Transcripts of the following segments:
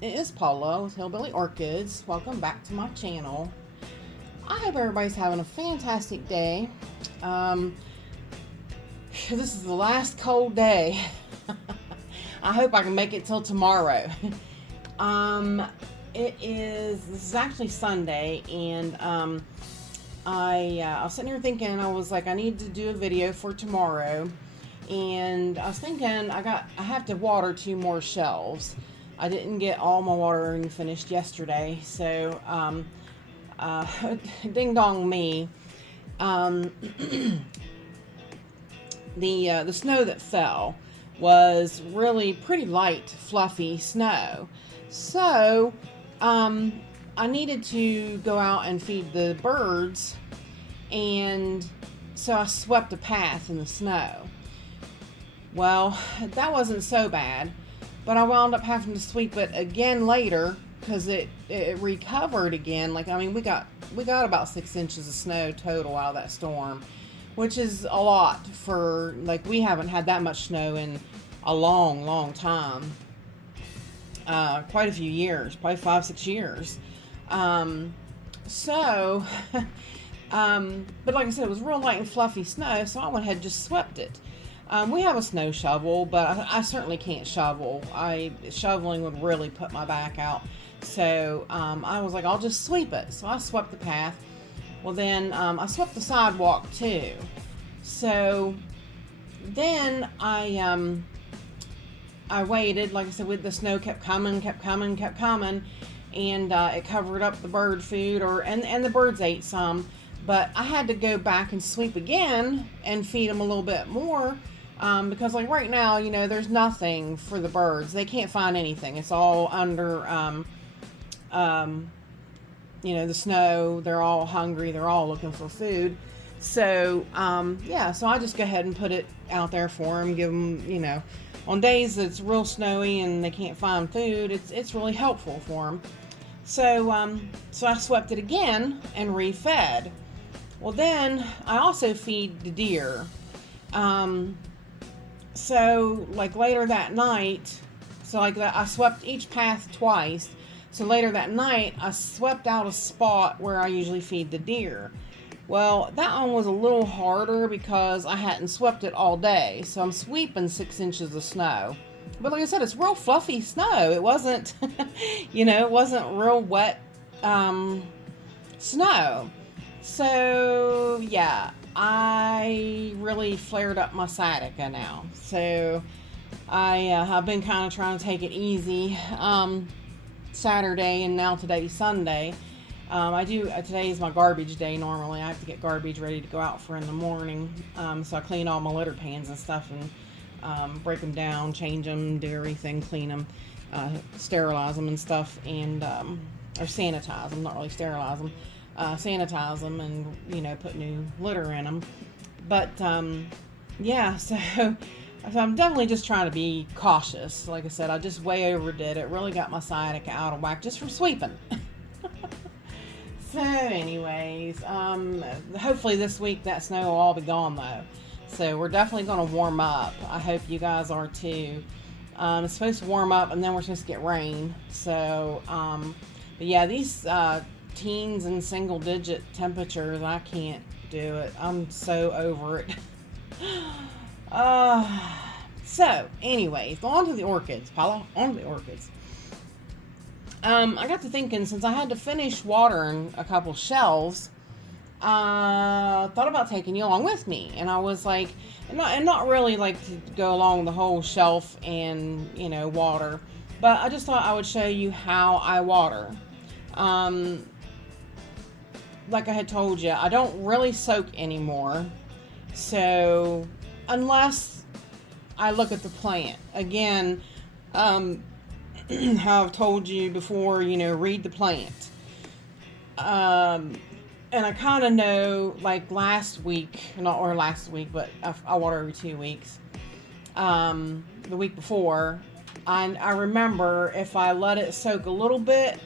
It is Paula with Hillbilly Orchids. Welcome back to my channel. I hope everybody's having a fantastic day. This is the last cold day. I hope I can make it till tomorrow. This is actually Sunday, and I was sitting here thinking, I was like, I need to do a video for tomorrow, and I was thinking I have to water 2 more shelves. I didn't get all my watering finished yesterday, so ding dong me. The snow that fell was really pretty light, fluffy snow. So I needed to go out and feed the birds, and so I swept a path in the snow. Well, that wasn't so bad, but I wound up having to sweep it again later because it recovered again. We got about 6 inches of snow total out of that storm, which is a lot for, we haven't had that much snow in a long time. Quite a few years, probably 5-6 years. But like I said, it was real light and fluffy snow, so I went ahead and just swept it. We have a snow shovel, but I certainly can't shovel. Shoveling would really put my back out. So I was like, I'll just sweep it. So I swept the path. Well, then I swept the sidewalk too. So then I waited. Like I said, with the snow kept coming, and it covered up the bird food, and the birds ate some. But I had to go back and sweep again and feed them a little bit more. Because right now, there's nothing for the birds. They can't find anything. It's all under, the snow. They're all hungry. They're all looking for food. So, so I just go ahead and put it out there for them. Give them, on days that it's real snowy and they can't find food, it's really helpful for them. So I swept it again and refed. Well, then I also feed the deer. So later that night, I swept each path twice. So later that night, I swept out a spot where I usually feed the deer. Well, that one was a little harder because I hadn't swept it all day. So I'm sweeping 6 inches of snow. But like I said, it's real fluffy snow. It wasn't, it wasn't real wet snow. So yeah, I really flared up my sciatica now. So I've been kind of trying to take it easy. Saturday, and now today's Sunday. Today is my garbage day. Normally I have to get garbage ready to go out for in the morning. So I clean all my litter pans and stuff, and break them down, change them, do everything, clean them, sterilize them and stuff, and or sanitize them, not really sterilize them, sanitize them, and put new litter in them. But so I'm definitely just trying to be cautious. Like I said, I just way overdid it. Really got my sciatica out of whack just from sweeping. So anyways, hopefully this week that snow will all be gone though. So we're definitely going to warm up. I hope you guys are too. It's supposed to warm up, and then we're supposed to get rain. So, but yeah, these teens and single digit temperatures, I can't do it. I'm so over it. So anyways, on to the orchids, Paula. On to the orchids. I got to thinking, since I had to finish watering a couple shelves, thought about taking you along with me. And I was like, and not really like to go along the whole shelf and water, but I just thought I would show you how I water. Like I had told you, I don't really soak anymore. So unless I look at the plant again, how I've told you before, read the plant. And I kind of know, last week, but I water every 2 weeks. The week before, I remember if I let it soak a little bit,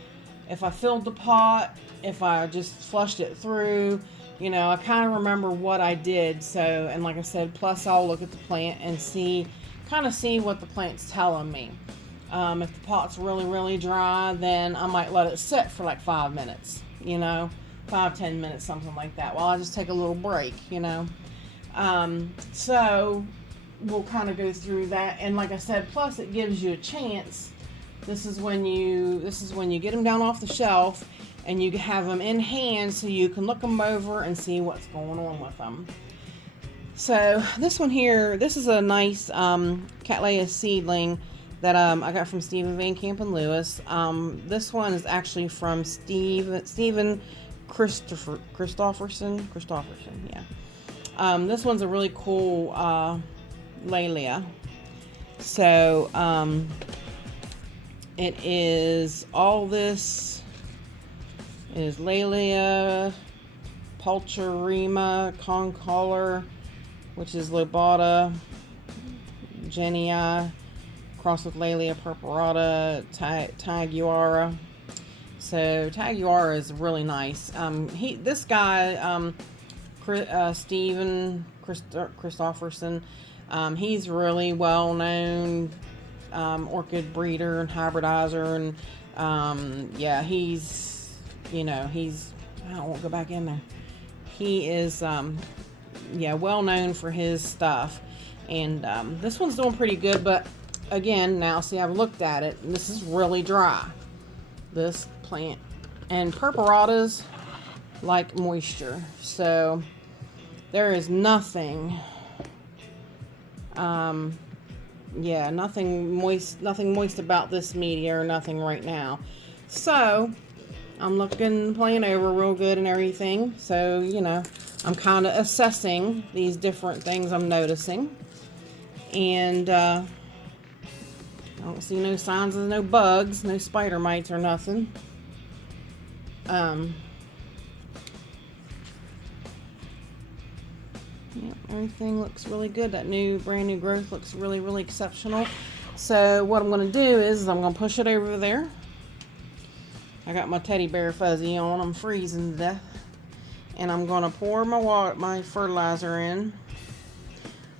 if I filled the pot, if I just flushed it through, I kind of remember what I did. So, and like I said, plus I'll look at the plant and see what the plant's telling me. If the pot's really dry, then I might let it sit for like 5 minutes, 5-10 minutes, something like that, while I just take a little break. So we'll kind of go through that, and like I said, plus it gives you a chance. This is when you get them down off the shelf and you have them in hand, so you can look them over and see what's going on with them. So this one here, this is a nice Cattleya seedling that I got from Stephen Van Camp and Lewis. This one is actually from Stephen Christofferson, yeah. This one's a really cool Laelia. So it is, all this is Laelia pulcherrima concolor, which is Lobata genii, crossed with Laelia purpurata taguara. So taguara is really nice. This guy, Stephen Christofferson, he's really well known orchid breeder and hybridizer, and yeah, he's I won't go back in there. He is well known for his stuff, and this one's doing pretty good. But again, now see, I've looked at it, and this is really dry, this plant, and purpuratas like moisture, so there is nothing nothing moist about this media, or nothing right now. So I'm playing over real good and everything. So, I'm kind of assessing these different things I'm noticing. And I don't see no signs of no bugs, no spider mites or nothing. Everything looks really good. That brand new growth looks really exceptional. So what I'm going to do is I'm going to push it over there. I got my teddy bear fuzzy on. I'm freezing to death. And I'm going to pour my fertilizer in.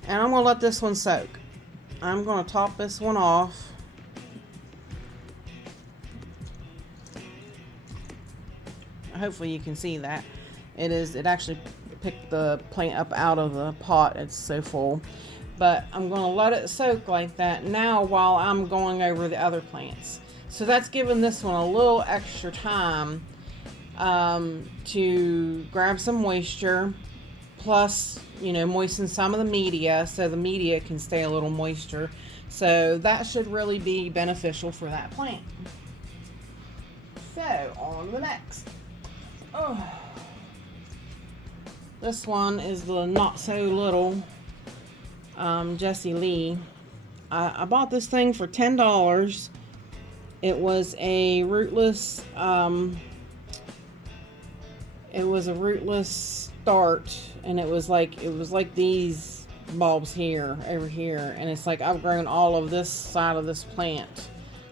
And I'm going to let this one soak. I'm going to top this one off. Hopefully you can see that. It actually picked the plant up out of the pot. It's so full. But I'm going to let it soak like that now while I'm going over the other plants. So that's giving this one a little extra time to grab some moisture, plus, moisten some of the media, so the media can stay a little moisture. So that should really be beneficial for that plant. So on to the next. This one is the not so little Jessie Lee. I bought this thing for $10. It was a rootless start, and it was like these bulbs over here, and it's like I've grown all of this side of this plant.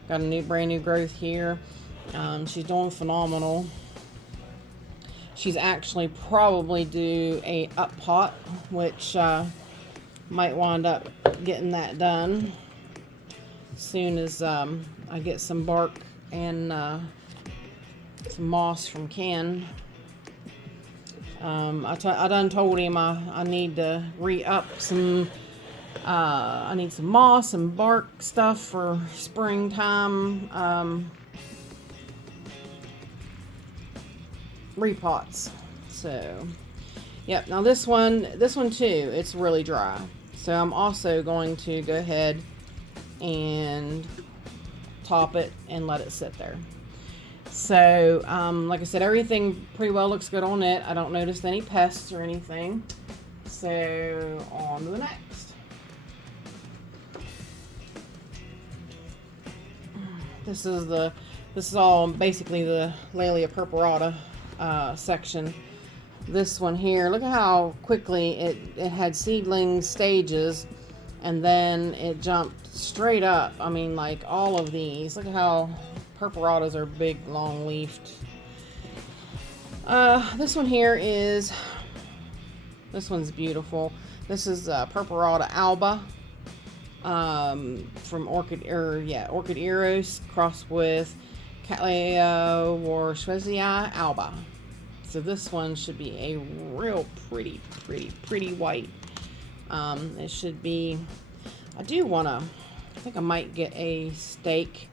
Got a brand new growth here. She's doing phenomenal. She's actually probably due a up pot, which might wind up getting that done as soon as I get some bark and some moss from Ken. I done told him I need to re-up some. I need some moss and bark stuff for springtime repots. So, yep. Now this one too, it's really dry. So I'm also going to go ahead and top it and let it sit there. So, like I said, everything pretty well looks good on it. I don't notice any pests or anything. So, on to the next. This is all basically the Laelia purpurata section. This one here, look at how quickly it had seedling stages, and then it jumped straight up. I mean, like all of these. Look at how purpuratas are big, long leafed. This one here this one's beautiful. This is purpurata alba. from Orchid, Orchid Eros crossed with Cattleya Warshwesia alba. So this one should be a real pretty white. It should be, I think I might get a stake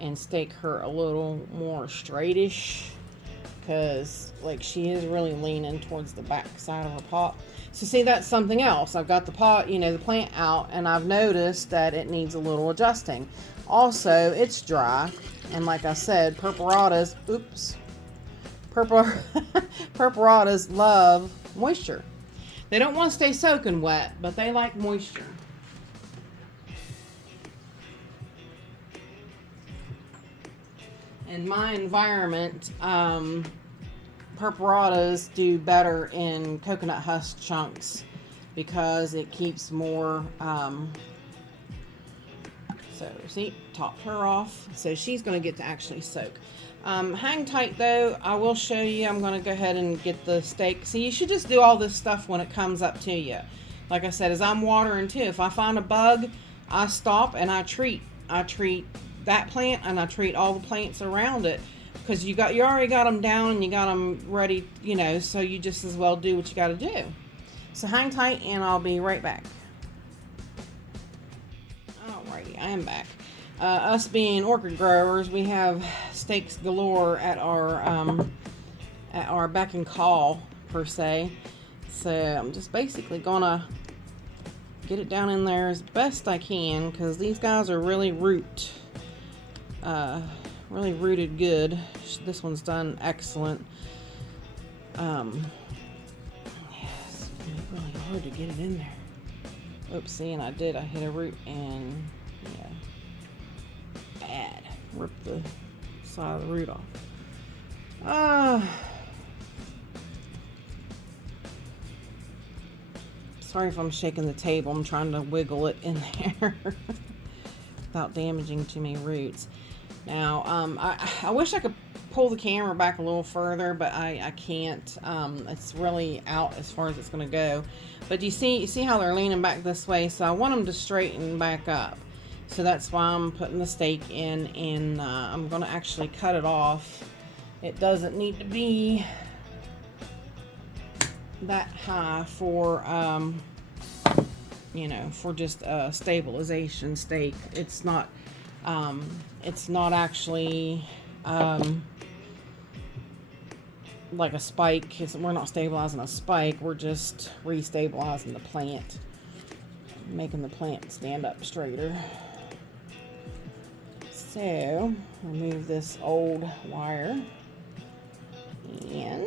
and stake her a little more straightish, because like she is really leaning towards the back side of her pot. So see, that's something else. I've got the pot, the plant out, and I've noticed that it needs a little adjusting. Also, it's dry, and like I said, purpuratas, purpuratas love moisture. They don't want to stay soaking wet, but they like moisture. In my environment, purpuratas do better in coconut husk chunks because it keeps more, so see, topped her off. So she's going to get to actually soak. Hang tight though, I will show you. I'm going to go ahead and get the stake. See, you should just do all this stuff when it comes up to you. Like I said, as I'm watering too, if I find a bug, I stop and I treat that plant, and I treat all the plants around it, because you already got them down and you got them ready, so you just as well do what you got to do. So hang tight and I'll be right back. Alrighty, I am back. Us being orchid growers, we have stakes galore at our beck and call, per se. So I'm just basically gonna get it down in there as best I can, because these guys are really really rooted good. This one's done excellent. It's really hard to get it in there. Oops, see, and I hit a root, and bad. Ripped the side of the root off. Sorry if I'm shaking the table. I'm trying to wiggle it in there without damaging too many roots. Now, I wish I could pull the camera back a little further, but I can't. It's really out as far as it's going to go. But you see how they're leaning back this way, so I want them to straighten back up. So that's why I'm putting the stake in, and I'm going to actually cut it off. It doesn't need to be that high for, for just a stabilization stake. It's not actually like a spike. We're not stabilizing a spike. We're just restabilizing the plant, making the plant stand up straighter. So remove this old wire, and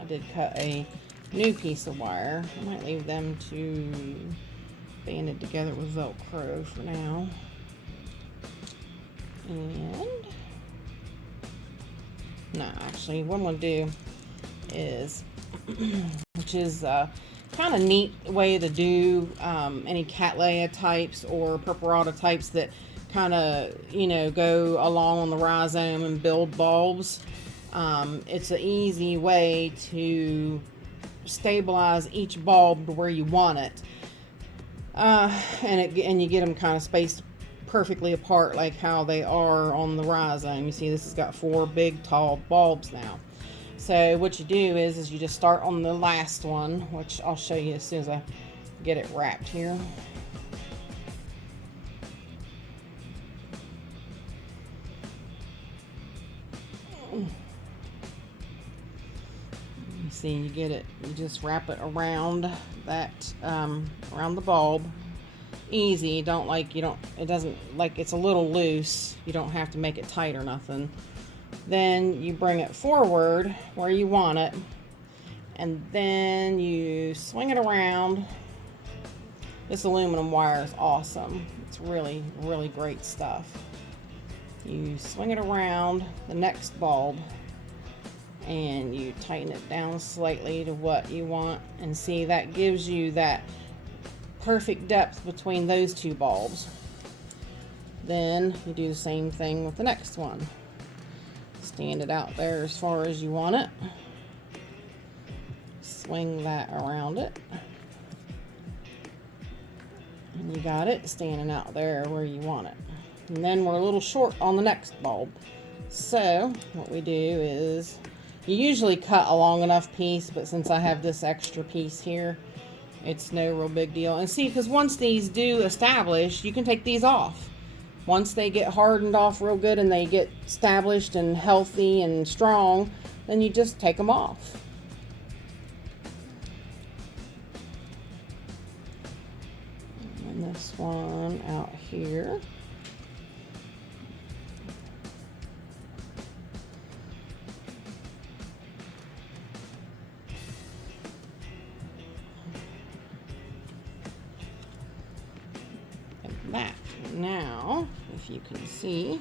I did cut a new piece of wire. I might leave them to banded together with Velcro for now. And no, actually, what I'm going to do is, which is kind of neat way to do any Cattleya types or Purpurata types that kind of, go along on the rhizome and build bulbs. It's an easy way to stabilize each bulb to where you want it. And you get them kind of spaced perfectly apart like how they are on the rhizome. You see, this has got 4 big tall bulbs now. So what you do is you just start on the last one, which I'll show you as soon as I get it wrapped here. You see, you get it, you just wrap it around that, around the bulb. Easy. It doesn't, like, it's a little loose. You don't have to make it tight or nothing. Then you bring it forward where you want it, and then you swing it around. This aluminum wire is awesome. It's really, really great stuff. You swing it around the next bulb, and you tighten it down slightly to what you want, and see, that gives you that perfect depth between those 2 bulbs. Then you do the same thing with the next one. Stand it out there as far as you want it. Swing that around it. And You got it standing out there where you want it. And then we're a little short on the next bulb. So what we do is, you usually cut a long enough piece, but since I have this extra piece here, it's no real big deal. And see, because once these do establish, you can take these off. Once they get hardened off real good and they get established and healthy and strong, then you just take them off. And this one out here. Like that. Now, if you can see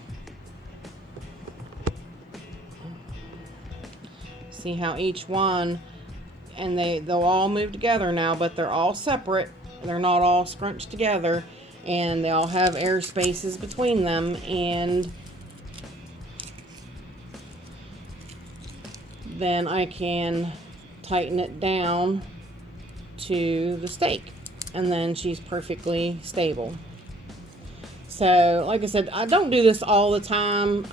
how each one, and they'll all move together now, but they're all separate. They're not all scrunched together, and they all have air spaces between them, and then I can tighten it down to the stake, and then she's perfectly stable. So, like I said, I don't do this all the time.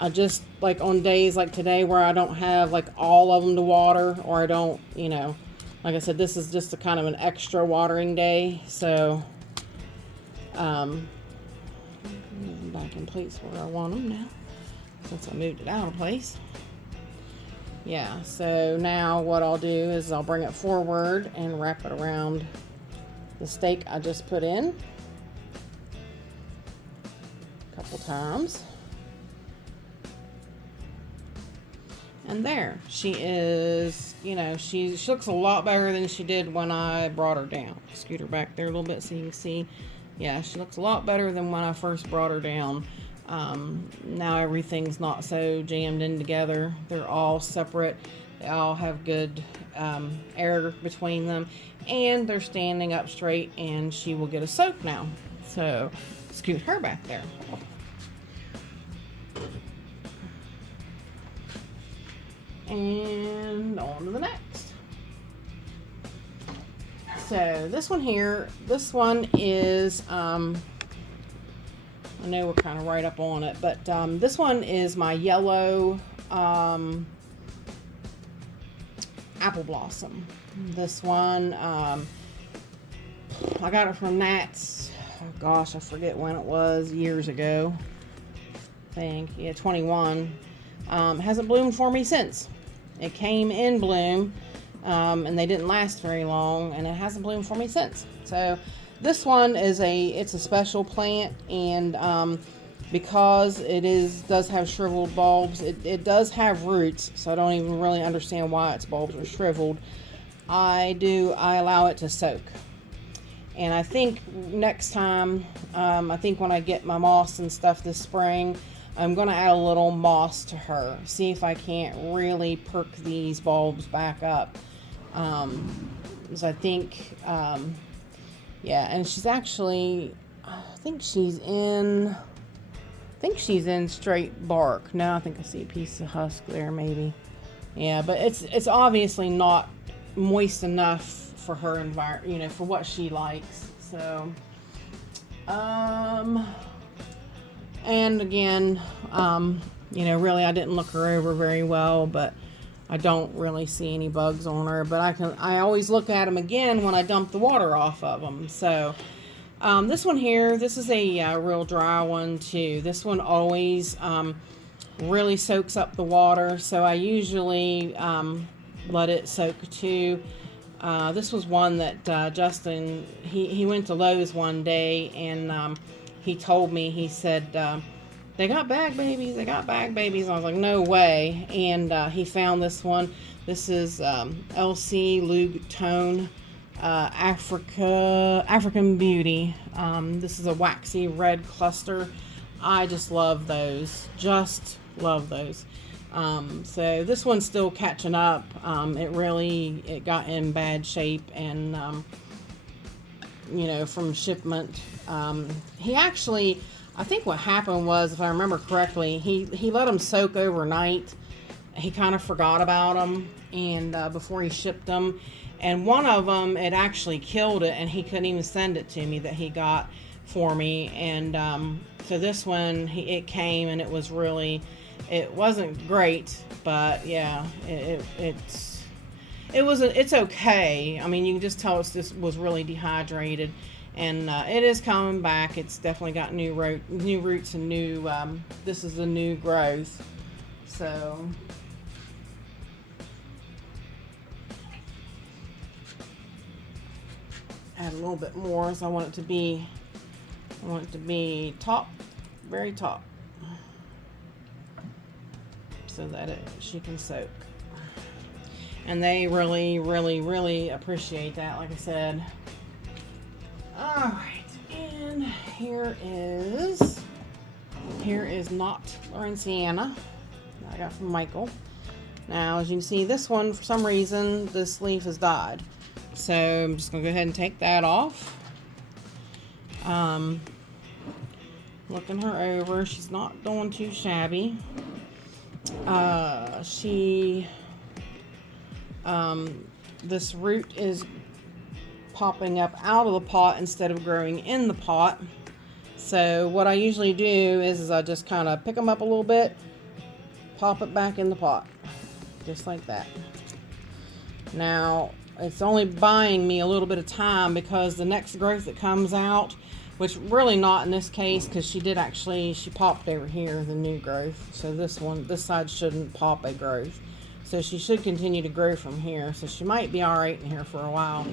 I just, like on days like today where I don't have like all of them to water, or I don't, you know, like I said, this is just a kind of an extra watering day. So, back in place where I want them now, since I moved it out of place. Yeah, so now what I'll do is I'll bring it forward and wrap it around the stake I just put in a couple times. And there, she is, you know, she looks a lot better than she did when I brought her down. Scoot her back there a little bit so you can see. Yeah, she looks a lot better than when I first brought her down. Now everything's not so jammed in together. They're all separate. They all have good air between them. And they're standing up straight, and she will get a soak now. So, scoot her back there. And on to the next. So this one here, this one is, I know we're kind of right up on it, but this one is my yellow apple blossom. This one, I got it from Nat's, oh gosh, I forget when it was, years ago, I think, yeah, 21. Hasn't bloomed for me since. It came in bloom, and they didn't last very long, and it hasn't bloomed for me since. So this one is it's a special plant, and because it does have shriveled bulbs, it does have roots, so I don't even really understand why its bulbs are shriveled. I allow it to soak. And I think next time, I think when I get my moss and stuff this spring, I'm going to add a little moss to her. See if I can't really perk these bulbs back up. Because I think, yeah, and she's actually, I think she's in straight bark. No, I think I see a piece of husk there maybe. Yeah, but it's obviously not moist enough for her environment, you know, for what she likes. So, and again, you know, really I didn't look her over very well, but I don't really see any bugs on her, but I always look at them again when I dump the water off of them. So, this one here, this is a real dry one too. This one always, really soaks up the water. So I usually, let it soak too. This was one that, Justin, he went to Lowe's one day, and, he told me, he said, they got bag babies, they got bag babies. I was like, no way. And he found this one. This is LC Lug Tone African Beauty. This is a waxy red cluster. I just love those. Just love those. So this one's still catching up. It got in bad shape, and you know, from shipment. He actually, I think what happened was, if I remember correctly, he let them soak overnight. He kind of forgot about them, and before he shipped them, And one of them, it actually killed it, and he couldn't even send it to me that he got for me. And so this one, it came, and it was really, it wasn't great, but yeah, it's okay. I mean, you can just tell this was really dehydrated, and it is coming back. It's definitely got new roots and new. This is the new growth, so. Add a little bit more, so I want it to be top, very top, so that she can soak. And they really, really, really appreciate that, like I said. All right, and here is Not Lawrenciana that I got from Michael. Now, as you can see, this one, for some reason, this leaf has died. So I'm just going to go ahead and take that off. Looking her over, she's not doing too shabby. This root is popping up out of the pot instead of growing in the pot. So what I usually do is I just kind of pick them up a little bit, pop it back in the pot, just like that. Now, it's only buying me a little bit of time because the next growth that comes out, which really not in this case, because she popped over here, the new growth. So this side shouldn't pop a growth. So she should continue to grow from here. So she might be all right in here for a while.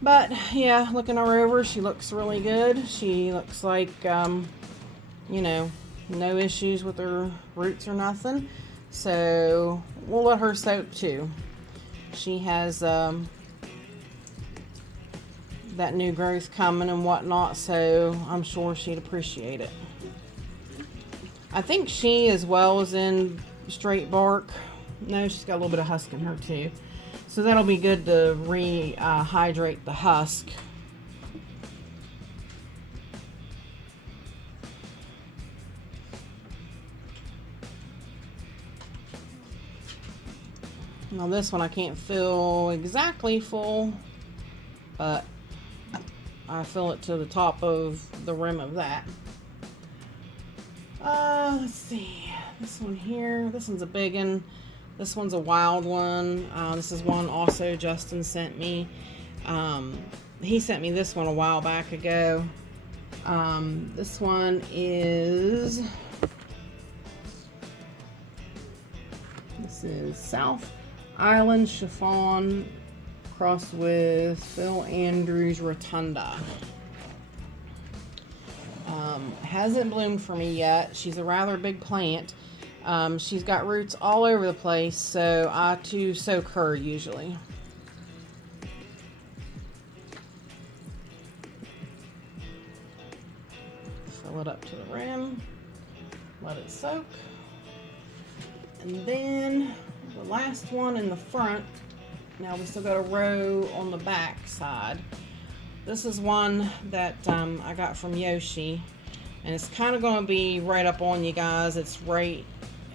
But yeah, looking her over, she looks really good. She looks like, you know, no issues with her roots or nothing. So we'll let her soak too. She has that new growth coming and whatnot, so I'm sure she'd appreciate it. I think she, as well as in straight bark, no, she's got a little bit of husk in her too, so that'll be good to rehydrate the husk. Now this one I can't fill exactly full, but I fill it to the top of the rim of that. Let's see, this one here, this one's a big one. This one's a wild one. This is one also Justin sent me. He sent me this one a while back ago. This one is South Island Chiffon crossed with Phil Andrews Rotunda. Hasn't bloomed for me yet. She's a rather big plant. She's got roots all over the place, so I too soak her usually. Fill it up to the rim, let it soak, and then the last one in the front. Now we still got a row on the back side. This is one that I got from Yoshi, and it's kind of going to be right up on you guys. It's right,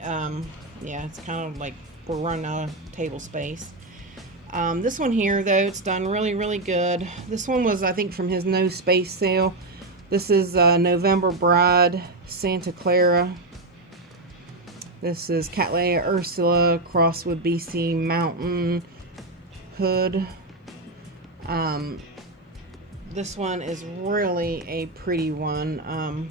yeah, it's kind of like we're running out of table space. This one here, though, it's done really, really good. This one was, I think, from his no space sale. This is November Bride Santa Clara. This is Cattleya Ursula crossed with BC Mountain Hood. This one is really a pretty one.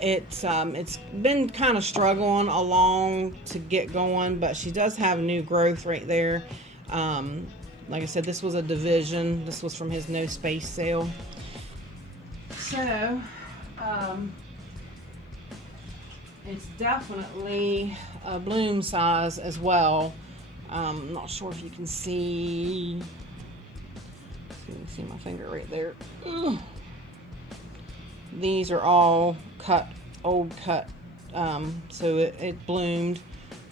It's been kind of struggling along to get going, but she does have new growth right there. Like I said, this was a division. This was from his no space sale. So, it's definitely a bloom size as well. I'm not sure if you can see. You can see my finger right there. Ugh. These are all old cut. So it bloomed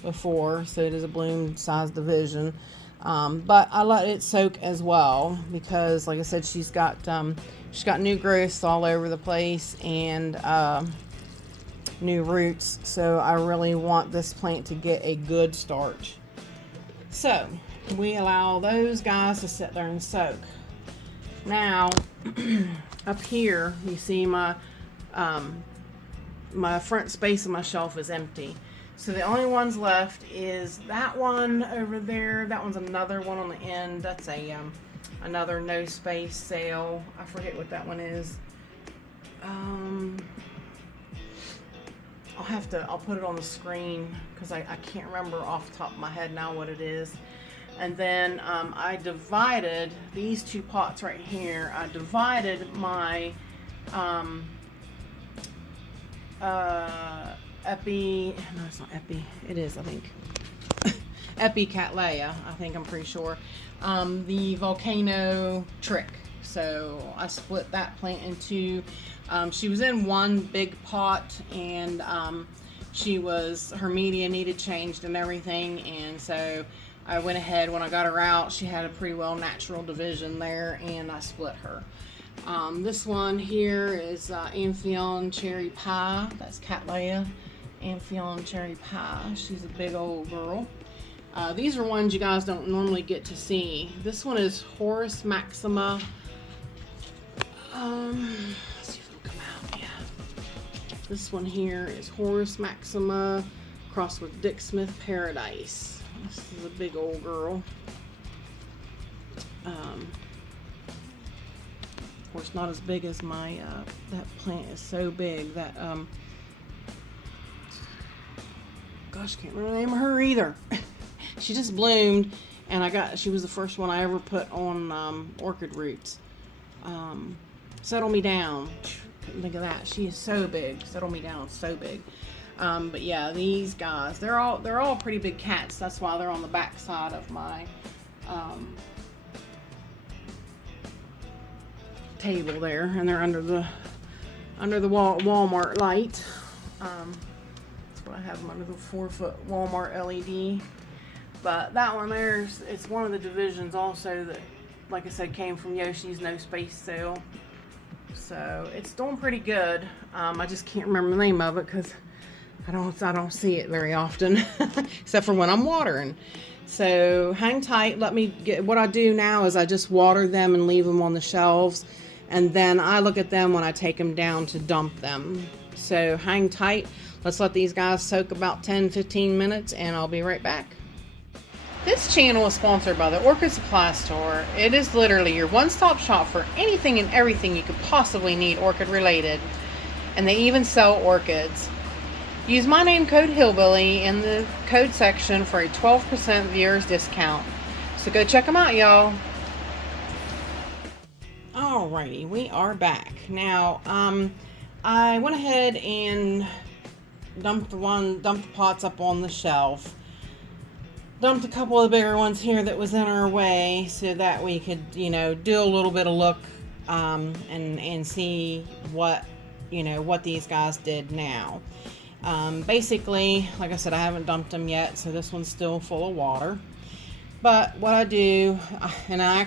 before, so it is a bloom size division. But I let it soak as well because, like I said, she's got new growths all over the place and new roots. So I really want this plant to get a good start. So we allow those guys to sit there and soak. Now, up here, you see my front space of my shelf is empty. So the only ones left is that one over there. That one's another one on the end. That's a another no space sale. I forget what that one is. I'll put it on the screen because I can't remember off the top of my head now what it is. And then I divided these two pots right here. I divided my Epi, no, it's not Epi. It is, I think. Epi Cattleya, I'm pretty sure. The volcano trick. So I split that plant into, she was in one big pot, and her media needed changed and everything, and so I went ahead, when I got her out, she had a pretty well natural division there, and I split her. This one here is Amphion Cherry Pie. That's Cattleya. Amphion Cherry Pie. She's a big old girl. These are ones you guys don't normally get to see. This one is Horus Maxima. Let's see if it'll come out. Yeah. This one here is Horus Maxima crossed with Dick Smith Paradise. This is a big old girl. Of course, not as big as my, that plant is so big that, gosh, can't remember the name of her either. She just bloomed, and she was the first one I ever put on, Orchid roots. Settle Me Down. Couldn't think of that. She is so big. Settle Me Down, so big. But yeah, these guys, they're all pretty big cats. That's why they're on the back side of my, table there, and they're under the Walmart light. That's what I have them under, the 4-foot Walmart LED. But that one there, it's one of the divisions also that, like I said, came from Yoshi's No Space sale. So it's doing pretty good. I just can't remember the name of it because I don't see it very often, except for when I'm watering. So hang tight. What I do now is I just water them and leave them on the shelves, and then I look at them when I take them down to dump them. So hang tight. Let's let these guys soak about 10-15 minutes, and I'll be right back. This channel is sponsored by the Orchid Supply Store. It is literally your one-stop shop for anything and everything you could possibly need orchid related. And they even sell orchids. Use my name code Hillbilly in the code section for a 12% viewers discount. So go check them out, y'all. Alrighty, we are back. Now, I went ahead and dumped the pots up on the shelf. Dumped a couple of the bigger ones here that was in our way so that we could, do a little bit of look and see what these guys did now. Basically, like I said, I haven't dumped them yet, so this one's still full of water. But what I do, and I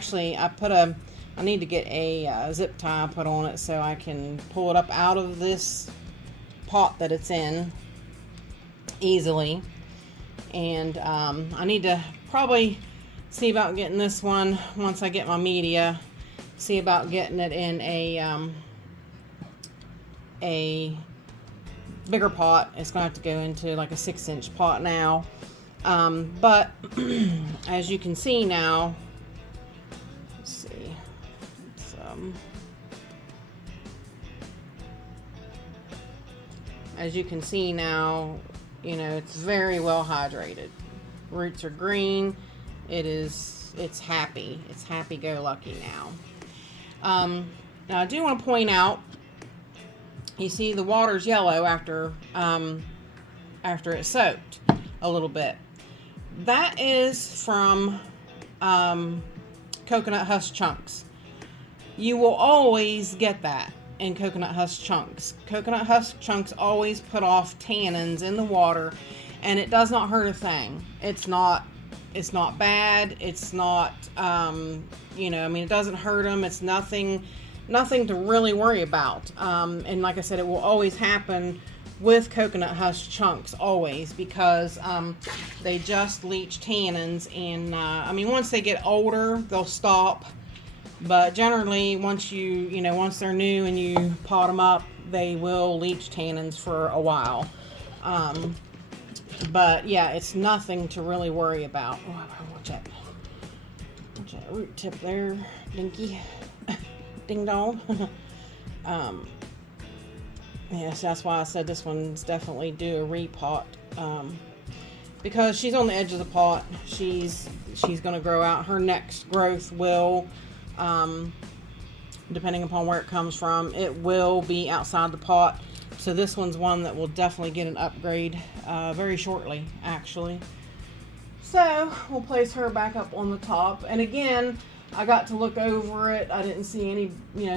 need to get a zip tie put on it so I can pull it up out of this pot that it's in easily. And I need to probably see about getting this one, once I get my media, see about getting it in a bigger pot. It's going to have to go into like a 6-inch pot now. But as you can see now, let's see, as you can see now, it's very well hydrated. Roots are green. It's happy. It's happy-go-lucky now. Now I do want to point out, you see the water's yellow after it's soaked a little bit. That is from coconut husk chunks. You will always get that in coconut husk chunks. Coconut husk chunks always put off tannins in the water, and it does not hurt a thing. It's not bad. It's not, it doesn't hurt them. It's nothing to really worry about. And like I said, it will always happen with coconut husk chunks always, because they just leach tannins, and I mean, once they get older they'll stop, but generally once once they're new and you pot them up, they will leach tannins for a while. But yeah, it's nothing to really worry about. Oh, watch that root tip there, Dinky. Ding dong. Yes, that's why I said this one's definitely due a repot, because she's on the edge of the pot. She's going to grow out. Her next growth will, depending upon where it comes from, it will be outside the pot. So this one's one that will definitely get an upgrade very shortly, actually. So we'll place her back up on the top. And again, I got to look over it. I didn't see any,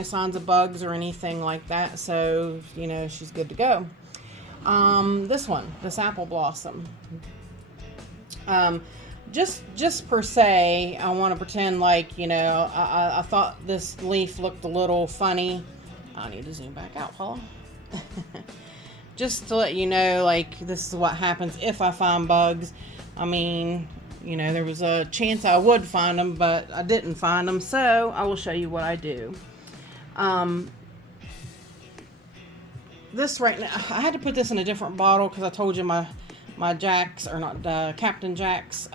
signs of bugs or anything like that. So, she's good to go. This apple blossom. Just per se, I want to pretend like, I thought this leaf looked a little funny. I need to zoom back out, Paula. Just to let you know, like, this is what happens if I find bugs. I mean, there was a chance I would find them, but I didn't find them, so I will show you what I do. This right now, I had to put this in a different bottle because I told you my Jack's, or not, Captain Jack's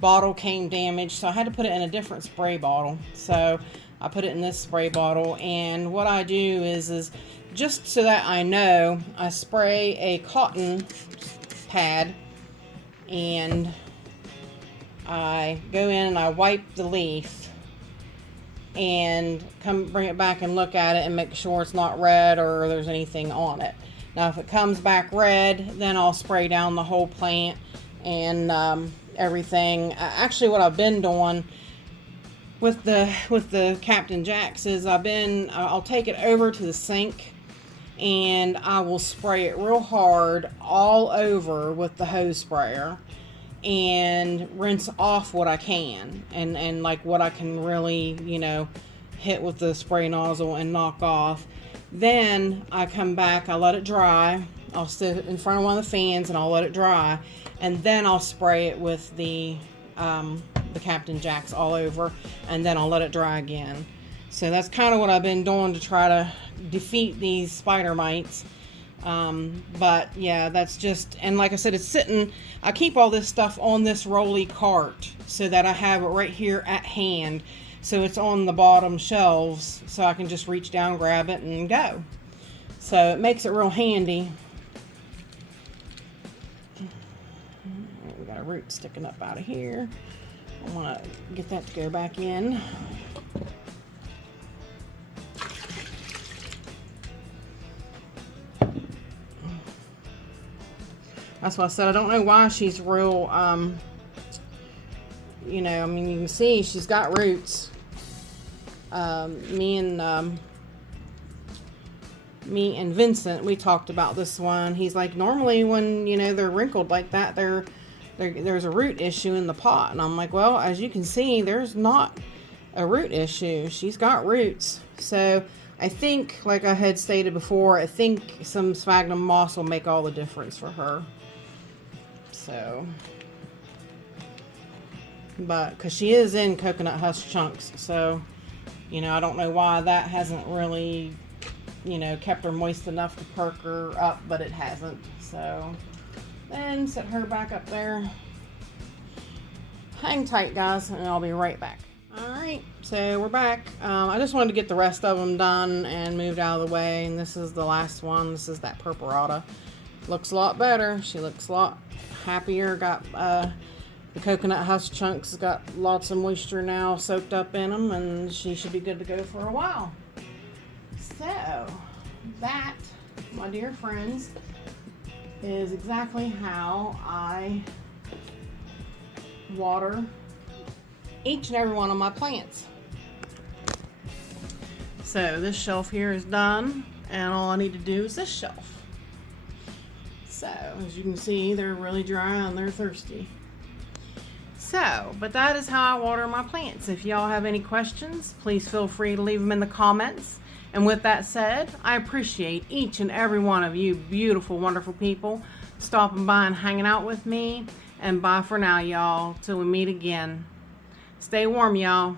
bottle came damaged, so I had to put it in a different spray bottle. So I put it in this spray bottle, and what I do is just so that I know, I spray a cotton pad, and I go in and I wipe the leaf and bring it back and look at it and make sure it's not red or there's anything on it. Now if it comes back red, then I'll spray down the whole plant and everything. Actually, what I've been doing with the Captain Jack's is I'll take it over to the sink and I will spray it real hard all over with the hose sprayer and rinse off what I can, and like what I can really, hit with the spray nozzle and knock off. Then I come back, I let it dry. I'll sit in front of one of the fans and I'll let it dry, and then I'll spray it with the Captain Jack's all over, and then I'll let it dry again. So that's kind of what I've been doing to try to defeat these spider mites. But yeah, that's just, and like I said, it's sitting, I keep all this stuff on this rolly cart so that I have it right here at hand. So it's on the bottom shelves, so I can just reach down, grab it, and go. So it makes it real handy. We got a root sticking up out of here. I want to get that to go back in. That's why I said I don't know why she's real, I mean, you can see she's got roots. Me and Vincent, we talked about this one. He's like, normally when, they're wrinkled like that, there's a root issue in the pot. And I'm like, well, as you can see, there's not a root issue. She's got roots. So I think, like I had stated before, I think some sphagnum moss will make all the difference for her. So, but because she is in coconut husk chunks, so I don't know why that hasn't really kept her moist enough to perk her up, but it hasn't. So then set her back up there. Hang tight, guys, and I'll be right back. Alright, so we're back. I just wanted to get the rest of them done and moved out of the way, and this is the last one. This is that purpurata. Looks a lot better. She looks a lot happier. Got the coconut husk chunks, got lots of moisture now soaked up in them, and she should be good to go for a while. So that, my dear friends, is exactly how I water each and every one of my plants. So this shelf here is done, and all I need to do is this shelf. So, as you can see, they're really dry and they're thirsty. So, but that is how I water my plants. If y'all have any questions, please feel free to leave them in the comments. And with that said, I appreciate each and every one of you beautiful, wonderful people stopping by and hanging out with me. And bye for now, y'all, till we meet again. Stay warm, y'all.